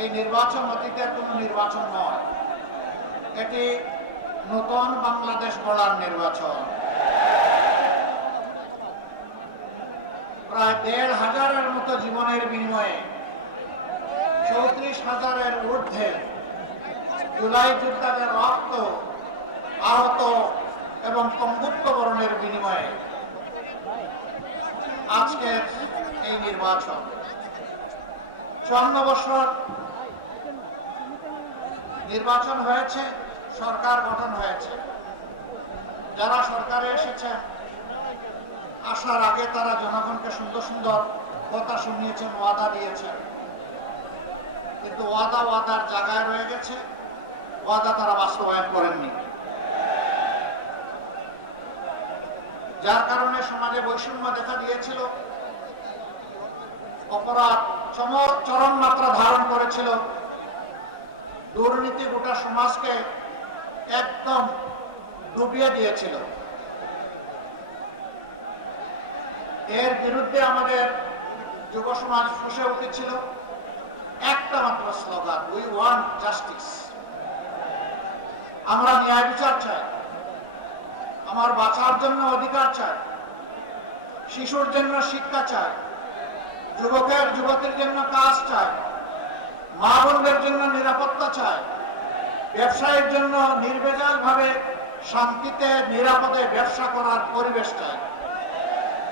এই নির্বাচন অতীতের কোনো নির্বাচন নয়, এটি নতুন বাংলাদেশ গড়ার নির্বাচন। প্রায় ১,৫০০-এর মতো জীবনের বিনিময়ে ৩৪,০০০-এর ঊর্ধ্বে জুলাই যোদ্ধাদের রক্ত, আহত এবং পঙ্গুত্ব বরণের বিনিময়ে আজকের এই নির্বাচন। ৫৪ বছর নির্বাচন হয়েছে, সরকার গঠন হয়েছে। যারা সরকারে এসেছেন আসার আগে তারা জনগণকে সুন্দর সুন্দর কথা শুনিয়েছেন, ওয়াদা দিয়েছেন, কিন্তু ওয়াদার জায়গায় রয়ে গেছে, ওয়াদা তারা বাস্তবায়ন করেননি। যার কারণে সমাজে বৈষম্য দেখা দিয়েছিল, অপরাধ চরম মাত্রা ধারণ করেছিল, দুর্নীতি গোটা সমাজকে একদম ডুবিয়ে দিয়েছিল। এর বিরুদ্ধে আমাদের যুব সমাজ ফুঁসে উঠেছিল একটা মাত্র স্লোগান, উই ওয়ান্ট জাস্টিস। আমরা ন্যায় বিচার চাই, আমার বাঁচার জন্য অধিকার চাই, শিশুর জন্য শিক্ষা চাই, যুবকের জন্য কাজ চাই, মা বোনদের জন্য নিরাপত্তা চাই, ব্যবসায়ীর জন্য নির্ভেজাল ভাবে শান্তিতে নিরাপদে ব্যবসা করার পরিবেশ চাই,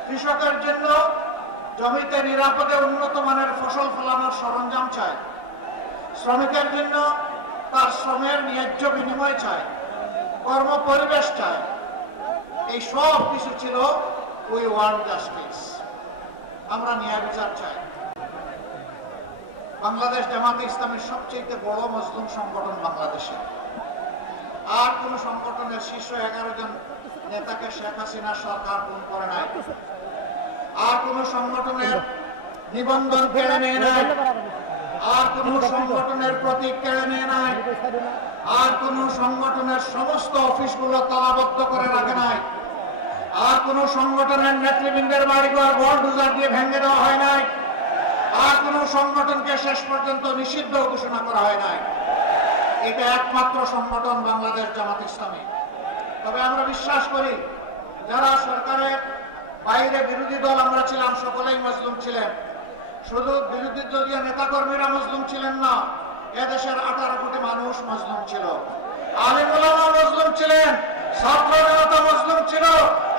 কৃষকের জন্য জমিতে নিরাপদে উন্নত মানের ফসল ফলানোর সরঞ্জাম চাই, শ্রমিকের জন্য তার শ্রমের ন্যায্য বিনিময় চাই, কর্ম পরিবেশ চাই। এই সব কিছু ছিল উই ওয়ান্ট জাস্টিস। আমরা ন্যায় বিচার চাই। বাংলাদেশ জামাতে ইসলামের সবচেয়ে বড় মুসলিম সংগঠন বাংলাদেশে। আর কোন সংগঠনের শীর্ষ 11 জন নেতাকে শেখ হাসিনা সরকার খুন করে নাই। আর কোন সংগঠনের নিবন্ধন কেড়ে নিয়ে নাই, আর কোন সংগঠনের প্রতীক কেড়ে নিয়ে নাই, আর কোন সংগঠনের সমস্ত অফিসগুলো তালাবদ্ধ করে রাখে নাই, আর কোন সংগঠনের নেতৃবৃন্দের বাড়িঘর বুলডোজার দিয়ে ভেঙে দেওয়া হয় নাই, আর কোন সংগঠনকে শেষ পর্যন্ত নিষিদ্ধ ঘোষণা করা হয় নাই। এটা একমাত্র সংগঠন বাংলাদেশ জামাত ইসলামী। তবে আমরা বিশ্বাস করি যারা সরকারের বাইরে বিরোধী দল আমরা ছিলাম, সকলেই মজলুম ছিলেন। শুধু বিরোধী দলীয় নেতাকর্মীরা মজলুম ছিলেন না, এদেশের 18 কোটি মানুষ মজলুম ছিল। আলেম ওলামা মজলুম ছিলেন, ছাত্র জনতা মজলুম ছিল,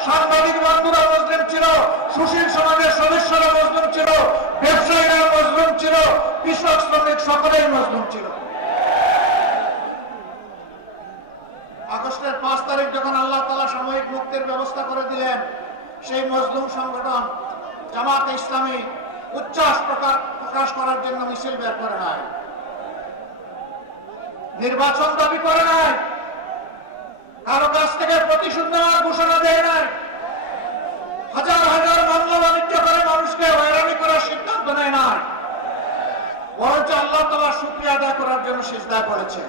সাংবাদিক বন্ধুরা মজলুম ছিল, সুশীল সমাজের সদস্যরা মজলুম ছিল, ব্যবসায়ীরা মজলুম ছিল, কৃষক শ্রমিক সকলেই মজলুম ছিল। আগস্টের 5 তারিখ যখন আল্লাহ তাআলা সাময়িক মুক্তির ব্যবস্থা করে দিলেন, সেই মজলুম সংগঠন জামাতে ইসলামী উচ্ছ্বাস প্রকাশ করার জন্য মিছিল বের করে নাই, নির্বাচন দাবি করে নাই, কারো কাছ থেকে প্রতিশোধ নেওয়ার ঘোষণা দেয় নাই, হাজার হাজার মামলা বাণিজ্য করে মানুষকে হয়রানি করার সিদ্ধান্ত নেয় নাই, বরঞ্চ আল্লাহ তাআলা শুকরিয়া আদায় করার জন্য সিজদায় পড়েছে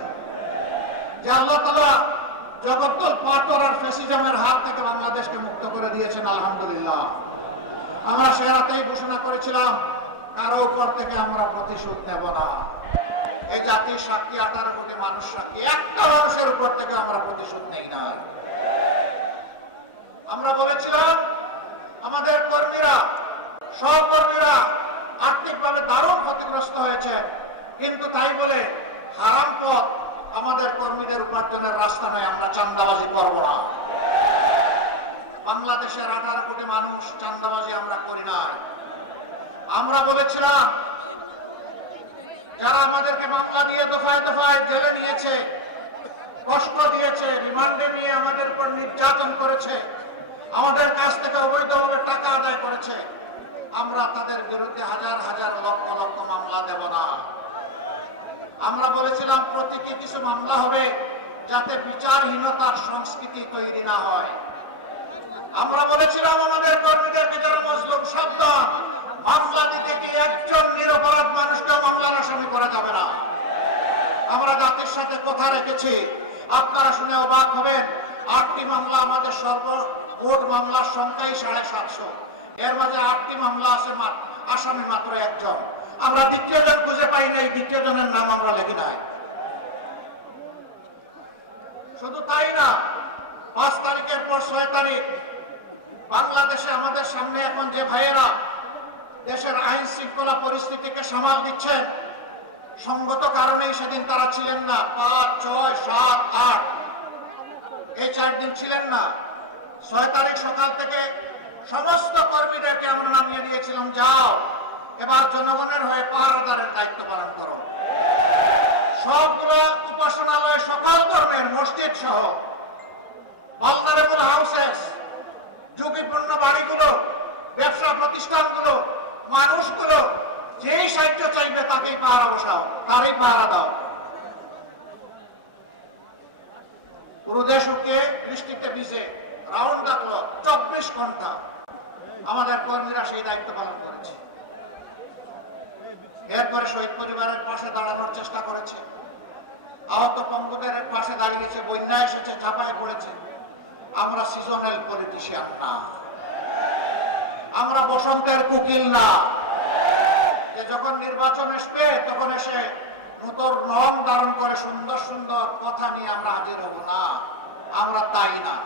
যে আল্লাহ তাআলা জগদ্দল পাথর আর ফ্যাসিজমের হাত থেকে বাংলাদেশকে মুক্ত করে দিয়েছেন। আলহামদুলিল্লাহ। আমরা সে রাতেই ঘোষণা করেছিলাম কারো উপর থেকে আমরা প্রতিশোধ নেব না। এই জাতির সাক্ষী 18 কোটি মানুষ সাক্ষী, একটা মানুষের উপর থেকে আমরা প্রতিশোধ নেই না। আমরা বলেছিলাম আমাদের কর্মীরা, সহকর্মীরা আর্থিকভাবে দারুণ ক্ষতিগ্রস্ত হয়েছে, কিন্তু তাই বলে হারাম পথ আমাদের কর্মীদের উপার্জনের রাস্তা নয়, আমরা চাঁদাবাজি করব না। বাংলাদেশের 18 কোটি মানুষ চাঁদাবাজি আমরা করি না। আমরা বলেছিলাম যারা আমাদেরকে মামলা দিয়ে দফায় দফায় জেলে নিয়েছে, কষ্ট দিয়েছে, রিমান্ডে নিয়ে আমাদের উপর নির্যাতন করেছে, আমাদের কাছ থেকে অবৈধভাবে টাকা আদায় করেছে, আমরা তাদের বিরুদ্ধে হাজার হাজার লক্ষ লক্ষ মামলা দেব না। আমরা বলেছিলাম প্রতীকী কিছু মামলা হবে যাতে বিচারহীনতার সংস্কৃতি তৈরি না হয়। আমরা বলেছিলাম আমাদের কর্মীদেরকে যারা মজলুম সাবধান, মামলা দিতে গিয়ে একজন নিরপরাধ মানুষকে মামলার আসামি করা যাবে না। আমরা জাতির সাথে কথা রেখেছি। আপনারা শুনে অবাক হবেন, 8টি মামলা আমাদের সর্বমোট মামলার সংখ্যাই 750। এর মাঝে 8টি মামলা আছে আসামি মাত্র একজন। আমরা দ্বিতীয় জন খুঁজে পাই নাই, দ্বিতীয় জনের নাম আমরা লিখি নাই। শুধু তাই না, 5 তারিখের পর 6 তারিখ বাংলাদেশে আমাদের সামনে এখন যে ভাইয়েরা দেশের আইন শৃঙ্খলা পরিস্থিতিকে সামাল দিচ্ছেন, সঙ্গত কারণেই সেদিন তারা ছিলেন না। 5, 6, 7, 8 এই 4 দিন ছিলেন না। 6 তারিখ সকাল থেকে সমস্ত কর্মীদেরকে আমরা নামিয়ে দিয়েছিলাম, যাও এবার জনগণের হয়ে পাহারাদারের দায়িত্ব পালন করো। সবগুলো উপাসনালয়, সকল ধর্মের মসজিদ সহ ভালনারেবল হাউসেস, ঝুঁকিপূর্ণ বাড়িগুলো, ব্যবসা প্রতিষ্ঠানগুলো, মানুষগুলো যেই সাহায্য চাইবে তাকেই পাহারা বসাও, তারই পাহারা দাও। পুরো দেশ উঠে বৃষ্টিতে ভিজে রাউন্ড দা ক্লক 24 ঘন্টা আমাদের কর্মীরা সেই দায়িত্ব পালন করেছে। এরপরে শহীদ পরিবারের পাশে দাঁড়ানোর চেষ্টা করেছে, আহত পঙ্গুদের পাশে দাঁড়িয়েছে, বন্যা এসেছে, চাপায় পড়েছে। আমরা সিজনাল পলিটিশিয়ান না, আমরা বসন্তের কুকিল না, যে যখন নির্বাচন আসবে তখন এসে নতুন রং ধারণ করে সুন্দর সুন্দর কথা নিয়ে আমরা হাজির হব না। আমরা তাই না।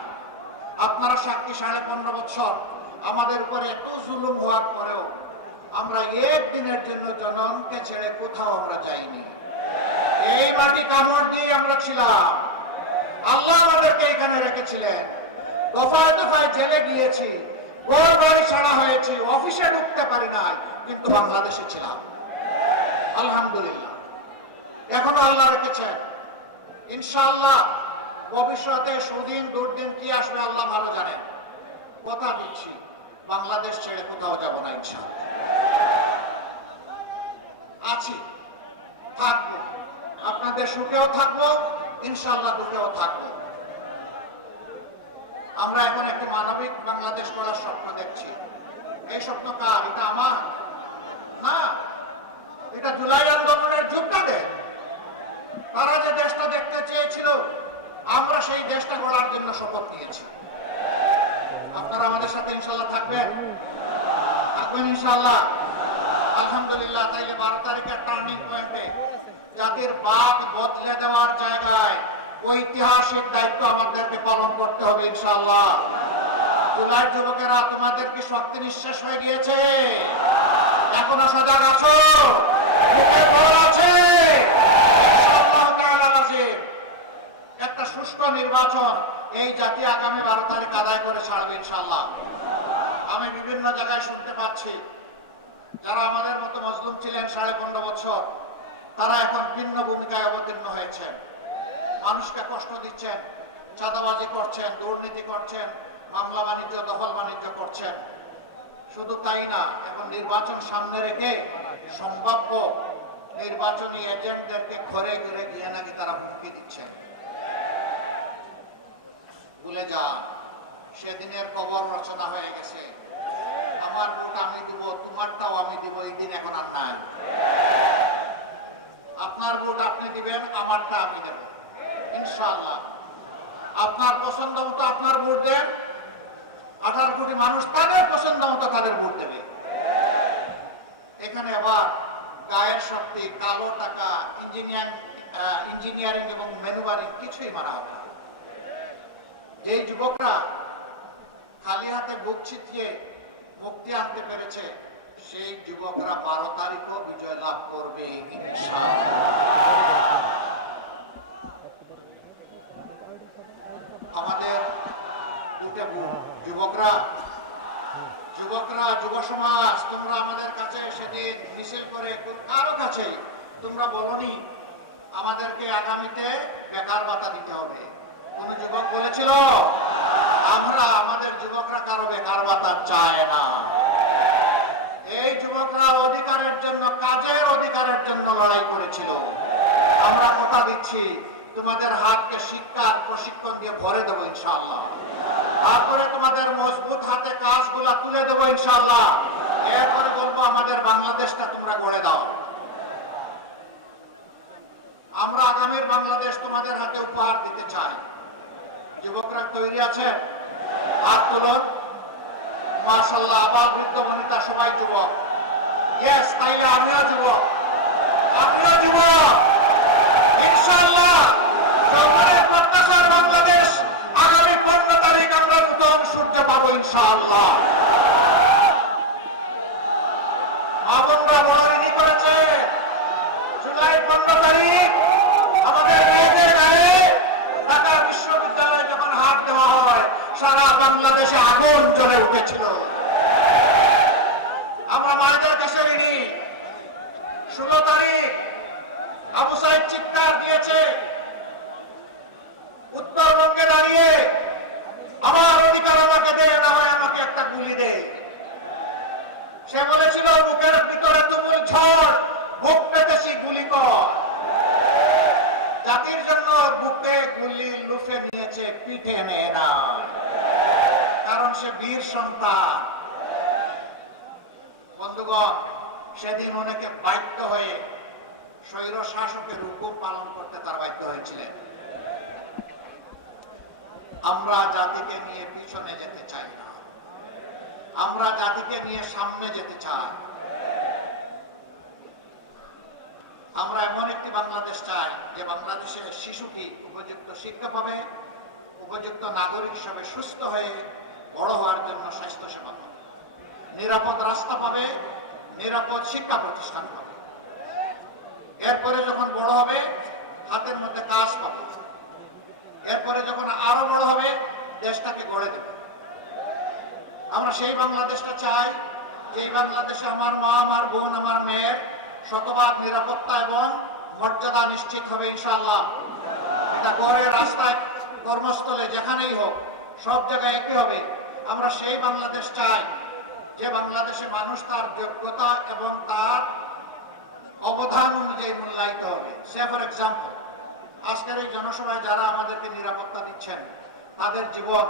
আপনারা সাক্ষী, 15.5 বছর আমাদের উপরে এত জুলুম হওয়ার পরেও আমরা একদিনের জন্য জনগণকে ছেড়ে কোথাও আমরা যাইনি। এই মাটি কামড় দিয়ে আমরা ছিলাম। আল্লাহ আমাদেরকে এখানে রেখেছিলেন। দফায় দফায় জেলে গিয়েছি, ঘর বাড়ি ছাড়া হয়েছে, অফিসে ঢুকতে পারি নাই, কিন্তু বাংলাদেশে ছিলাম। আলহামদুলিল্লাহ, এখনো আল্লাহ রেখেছেন। ইনশাআল্লাহ ভবিষ্যতে সুদিন দুর্দিন কি আসবে আল্লাহ ভালো জানেন। কথা দিচ্ছি, বাংলাদেশ ছেড়ে কোথাও যাব না। ইনশাআল্লাহ আছি, থাকবো, আপনাদের সুখেও থাকবো, ইনশাআল্লাহ দুঃখেও থাকবো। আমরা এখন একটি মানবিক বাংলাদেশ গড়ার স্বপ্ন দেখছি। এই স্বপ্ন কার? এটা আমার না, এটা জুলাই আন্দোলনের যোদ্ধাদের। তারা যে দেশটা দেখতে চেয়েছিল, আমরা সেই দেশটা গড়ার জন্য শপথ নিয়েছি। আপনারা আমাদের সাথে ইনশাআল্লাহ থাকবেন ইনশাআল্লাহ। আলহামদুলিল্লাহ। তাইলে 12 তারিখের টার্নিং পয়েন্টে জাতির বাদ বদলে দেওয়ার জায়গায় ঐতিহাসিক দায়িত্ব আমাদেরকে পালন করতে হবে ইনশাআল্লাহ। জুলাই যুবকেরা, তোমাদের কি শক্তি নিঃশেষ হয়ে গিয়েছে? এখনো সজাগ আছো? আছে একটা সুষ্ঠু নির্বাচন এই জাতি আগামী 12 তারিখ আদায় করে ছাড়বে ইনশাআল্লাহ। আমি বিভিন্ন জায়গায় শুনতে পাচ্ছি, যারা আমাদের মতো মজলুম ছিলেন 15.5 বছর, তারা এখন ভিন্ন ভূমিকায় অবতীর্ণ হয়েছে। মানুষকে কষ্ট দিচ্ছেন, চাঁদাবাজি করছেন, দুর্নীতি করছেন, মামলা বাণিজ্য, দখল বাণিজ্য করছেন। শুধু তাই না, এখন নির্বাচন সামনে রেখে সম্ভাব্য নির্বাচনী এজেন্টদেরকে ঘরে ঘুরে গিয়ে নাকি তারা হুমকি দিচ্ছেন। ভুলে যা, সেদিনের কবর রচনা হয়ে গেছে। আমার ভোট আমি দিব, তোমারটাও আমি দিব, এই দিন এখন আর নাই। আপনার ভোট আপনি দিবেন, আমারটা আমি দেব ইনশাআল্লাহ। আপনার পছন্দ মতো আপনার ভোট দেন, 18 কোটি মানুষ তাদের পছন্দ মতো তাদের ভোট দেবে। এখানে আবার গায়ের শক্তি, কালো টাকা, ইঞ্জিনিয়ারিং এবং ম্যানুভারিং কিছুই মানা হবে না। যেই যুবকরা খালি হাতে বুক ছিটিয়ে মুক্তি আনতে পেরেছে, সেই যুবকরা 12 তারিখও বিজয় লাভ করবে ইনশাআল্লাহ। আমাদের যুবকরা, যুব সমাজ, তোমরা আমাদের কাছে সেদিন মিছিল করে কারো কাছে তোমরা বলনি আমাদেরকে আগামীতে বেকার ভাতা দিতে হবে। কোন যুবক বলেছিল? আমাদের যুবকরা কারো বেকার ভাতা চায় না। এই যুবকরা অধিকারের জন্য, কাজের অধিকারের জন্য লড়াই করেছিল। আমরা কথা দিচ্ছি, তোমাদের হাতকে শিক্ষার প্রশিক্ষণ দিয়ে ভরে দেবো ইনশাআল্লাহ। তারপরে তোমাদের মজবুত হাতে কাজগুলা তুলে দেবো ইনশাআল্লাহ। এরপরে বলবো আমাদের বাংলাদেশটা তোমরা গড়ে দাও। আমরা আগামীর বাংলাদেশ তোমাদের হাতে উপহার দিতে চাই। যুবকরা তৈরি আছেন? হাত তুলুন। মাশাআল্লাহ, আবার বৃদ্ধ বনিতা সবাই যুবক। ইয়েস, তাইলে আমিও যুবক, আপনিও যুবক। ইনশাআল্লাহ সকলের প্রত্যাশার বাংলাদেশ, আগামী 15 তারিখ আমরা নতুন সূর্য পাবো ইনশাআল্লাহ। আমরা বড় রেডি করেছে জুলাই 15 তারিখ আমাদের মেয়েদের গায়ে ঢাকা বিশ্ববিদ্যালয়ে যখন হাত দেওয়া হয় সারা বাংলাদেশে আগুন জ্বলে উঠেছিল। আমরা মায়েদের কাছে ঋণী। 16 তারিখ আবু সাইদ চিৎকার দিয়েছে উত্তরবঙ্গে দাঁড়িয়ে, আমার অধিকার আমাকে দে, না হয় আমাকে একটা গুলি দে। সে বলেছিল বুকের ভিতরে তুমুল ঝড়, বুক পেতেছি গুলি কর। জাতির জন্য বুকে গুলি লুফে নিয়েছে, পিঠে নেয় না, কারণ সে বীর সন্তান। বন্ধুগণ, সেদিন অনেকে বাধ্য হয়ে স্বৈর শাসকের হুকুম পালন করতে তার বাধ্য হয়েছিলেন। আমরা জাতিকে নিয়ে পিছনে যেতে চাই না, আমরা জাতিকে নিয়ে সামনে যেতে চাই। আমরা এমন একটি বাংলাদেশ চাই যে বাংলাদেশের শিশুটি উপযুক্ত শিক্ষা পাবে, উপযুক্ত নাগরিক হিসাবে সুস্থ হয়ে বড় হওয়ার জন্য স্বাস্থ্য সেবা পাবে, নিরাপদ রাস্তা পাবে, নিরাপদ শিক্ষা প্রতিষ্ঠান পাবে। এরপরে যখন বড় হবে হাতের মধ্যে কাজ পাবে, এরপরে যখন আরো বড় হবে দেশটাকে গড়ে দেবে। আমরা সেই বাংলাদেশটা চাই যেই বাংলাদেশে আমার মা, আমার বোন, আমার মেয়ের শতভাগ নিরাপত্তা এবং মর্যাদা নিশ্চিত হবে ইনশাআল্লাহ। এটা ঘরে, রাস্তায়, কর্মস্থলে, যেখানেই হোক সব জায়গায় একই হবে। আমরা সেই বাংলাদেশ চাই যে বাংলাদেশে মানুষ তার যোগ্যতা এবং তার অবদান অনুযায়ী মূল্যায়িত হবে। সে ফর এক্সাম্পল, আজকের এই জনসভায় যারা আমাদেরকে নিরাপত্তা দিচ্ছেন তাদের জীবন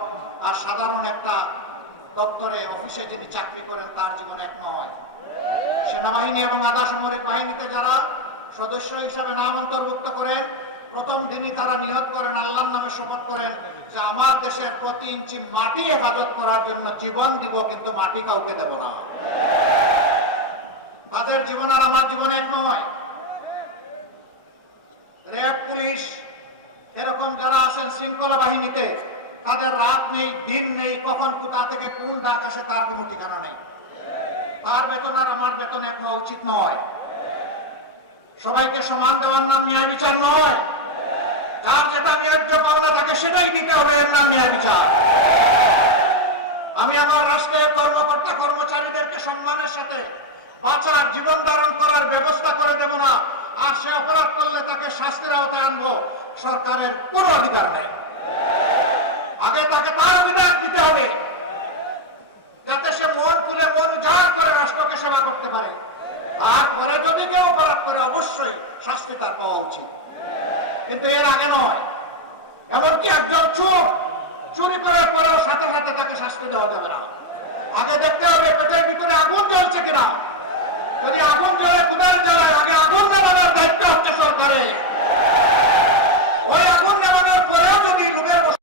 আর সাধারণ একটা দপ্তরে অফিসে যিনি চাকরি করেন তার জীবন এক নয়। সেনাবাহিনী এবং আধা সামরিক বাহিনীতে যারা সদস্য হিসাবে নাম অন্তর্ভুক্ত করেন, প্রথম দিনই তারা নিয়ত করেন, আল্লাহর নামে শপথ করেন যে আমার দেশের প্রতি ইঞ্চি মাটি হেফাজত করার জন্য জীবন দিব, কিন্তু মাটি কাউকে দেব না। তাদের জীবন আর আমার জীবন এক নয়। র্যাব, পুলিশ, এরকম যারা আছেন শৃঙ্খলা বাহিনীতে, তাদের রাত নেই, দিন নেই, কখন কোথা থেকে কোন ডাক আসে তার কোনো ঠিকানা নেই। তার বেতন আর আমার বেতন এক হওয়া উচিত নয়। সবাইকে সমান দেওয়ার নাম ন্যায় বিচার নয়। যার যেটা ন্যায্য পাওনা থাকে সেটাই দিতে হবে, এর নাম ন্যায় বিচার। আমি আমার রাষ্ট্রের কর্মকর্তা কর্মচারীদেরকে সম্মানের সাথে বাঁচার, জীবন ধারণ করার ব্যবস্থা করে দেব না, আর সে অপরাধ করলে তাকে শাস্তির আওতায় আনবো, সরকারের কোনো অধিকার নেই। আগে তাকে তার অধিকার দিতে হবে যাতে সে মন খুলে, মন উজাড় করে রাষ্ট্রকে সেবা করতে পারে। তারপরে যদি কেউ অপরাধ করে অবশ্যই শাস্তি তার পাওয়া উচিত, কিন্তু এর আগে নয়। এমনকি একজন চোর চুরি করার পরেও সাথে সাথে তাকে শাস্তি দেওয়া যাবে না। আগে দেখতে হবে পেটের ভিতরে আগুন জ্বলছে